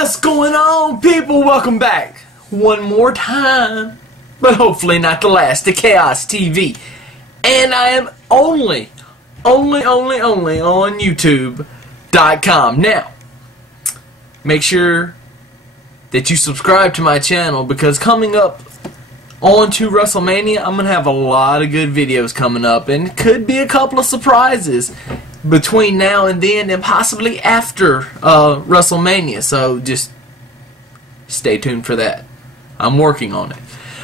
What's going on, people? Welcome back one more time, but hopefully not the last, to Chaos TV. And I am only on YouTube.com. Now, make sure that you subscribe to my channel, because coming up on to WrestleMania, I'm going to have a lot of good videos coming up, and could be a couple of surprises between now and then, and possibly after WrestleMania. So just stay tuned for that. I'm working on it.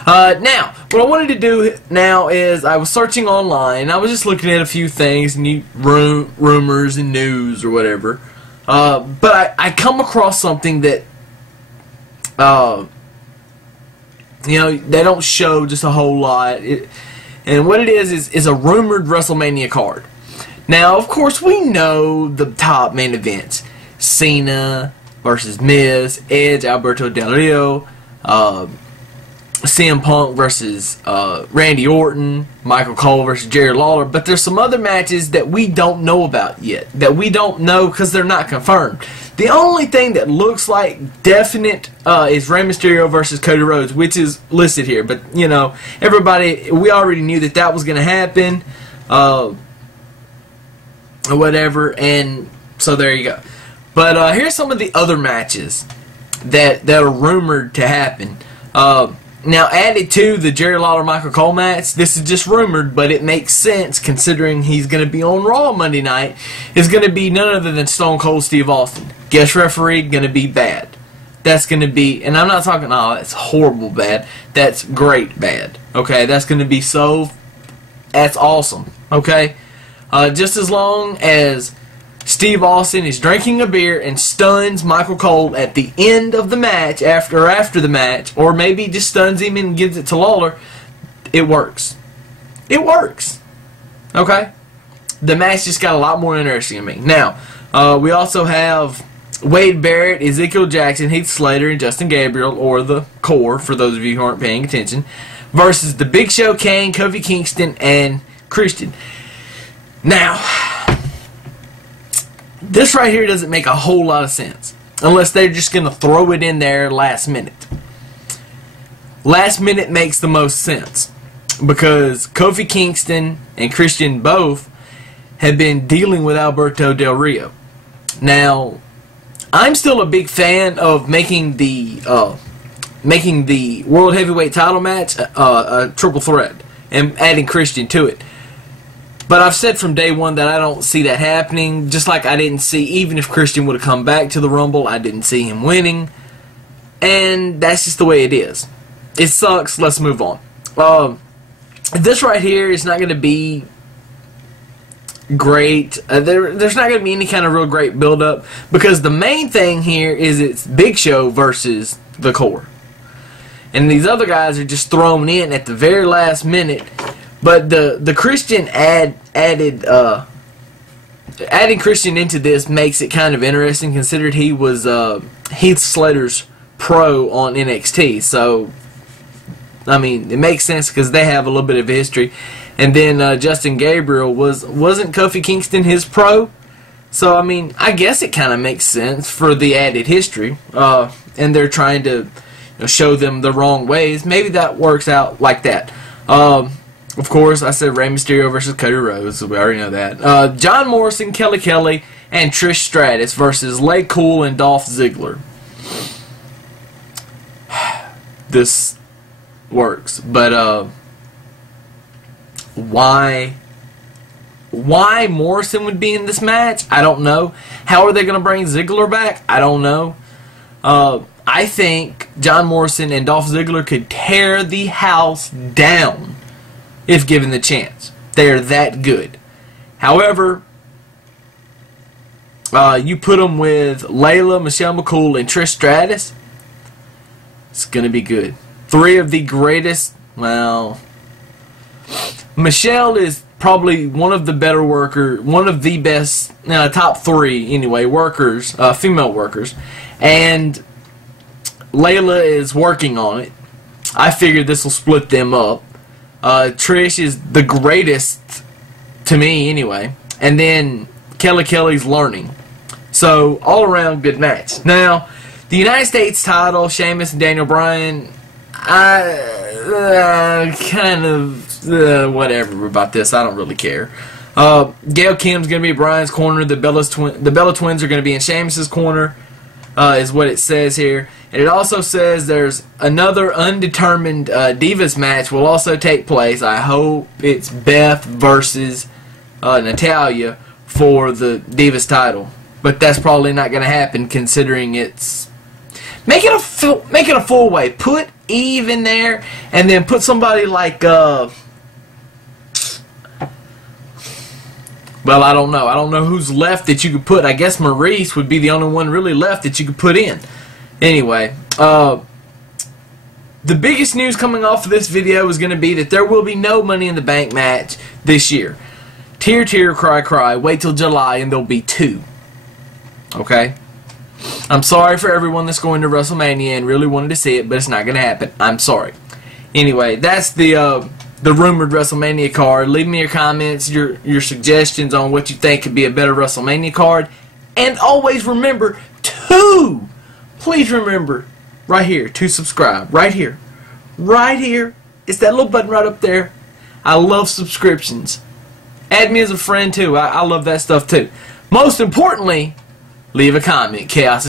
Now, what I wanted to do now is, I was searching online. I was just looking at a few things, and rumors and news or whatever. But I come across something that, you know, they don't show just a whole lot. And what it is a rumored WrestleMania card. Now, of course, we know the top main events: Cena versus Miz, Edge, Alberto Del Rio, CM Punk versus Randy Orton, Michael Cole versus Jerry Lawler. But there's some other matches that we don't know about yet, that we don't know because they're not confirmed. The only thing that looks like definite is Rey Mysterio versus Cody Rhodes, which is listed here. But, you know, everybody, we already knew that that was going to happen. Or whatever, and so there you go. But here's some of the other matches that are rumored to happen. Now, added to the Jerry Lawler Michael Cole match, this is just rumored, but it makes sense considering he's going to be on Raw Monday night. Is going to be none other than Stone Cold Steve Austin. Guest referee, going to be bad. That's going to be, and I'm not talking, oh, that's horrible bad. That's great bad. Okay, that's going to be so, that's awesome. Okay. Just as long as Steve Austin is drinking a beer and stuns Michael Cole at the end of the match, after the match, or maybe just stuns him and gives it to Lawler, it works. It works. Okay? The match just got a lot more interesting to me. Now, we also have Wade Barrett, Ezekiel Jackson, Heath Slater, and Justin Gabriel, or the Core, for those of you who aren't paying attention, versus the Big Show, Kane, Kofi Kingston, and Christian. Now, this right here doesn't make a whole lot of sense unless they're just going to throw it in there last minute. Last minute makes the most sense because Kofi Kingston and Christian both have been dealing with Alberto Del Rio. Now, I'm still a big fan of making the World Heavyweight title match a triple threat and adding Christian to it. But I've said from day one that I don't see that happening, just like I didn't see, even if Christian would have come back to the Rumble, I didn't see him winning. And that's just the way it is. It sucks. Let's move on. This right here is not going to be great. There's not going to be any kind of real great build-up, because the main thing here is it's Big Show versus the Core. And these other guys are just thrown in at the very last minute. But the Christian adding Christian into this makes it kind of interesting, considered he was Heath Slater's pro on NXT. So, I mean, it makes sense because they have a little bit of history. And then Justin Gabriel wasn't Kofi Kingston his pro? So, I mean, I guess it kind of makes sense for the added history. And they're trying to, you know, show them the wrong ways. Maybe that works out like that. Of course, I said Rey Mysterio versus Cody Rhodes, so we already know that. John Morrison, Kelly Kelly, and Trish Stratus versus Lay Cool and Dolph Ziggler. This works, but why Morrison would be in this match? I don't know. How are they going to bring Ziggler back? I don't know. I think John Morrison and Dolph Ziggler could tear the house down if given the chance. They are that good. However, you put them with Layla, Michelle McCool, and Trish Stratus, it's going to be good. Three of the greatest, well, Michelle is probably one of the better workers, one of the best, top three anyway, workers, female workers, and Layla is working on it. I figured this will split them up. Trish is the greatest to me anyway, and then Kelly's learning. So all around good match. Now, The United States title, Sheamus and Daniel Bryan, whatever about this. I don't really care. Gail Kim's going to be Bryan's corner. The Bella Twins are going to be in Sheamus's corner, is what it says here. And it also says there's another undetermined Divas match will also take place. I hope it's Beth versus Natalya for the Divas title. But that's probably not going to happen, considering it's... Make it a full way. Put Eve in there, and then put somebody like... well, I don't know. I don't know who's left that you could put. I guess Maurice would be the only one really left that you could put in. Anyway, the biggest news coming off of this video is going to be that there will be no Money in the Bank match this year. Tear, tear, cry, cry. Wait till July and there'll be 2. Okay? I'm sorry for everyone that's going to WrestleMania and really wanted to see it, but it's not going to happen. I'm sorry. Anyway, that's the rumored WrestleMania card. Leave me your comments, your suggestions on what you think could be a better WrestleMania card. And always remember to, please remember, right here, to subscribe. Right here. Right here. It's that little button right up there. I love subscriptions. Add me as a friend too. I love that stuff too. Most importantly, leave a comment. Chaos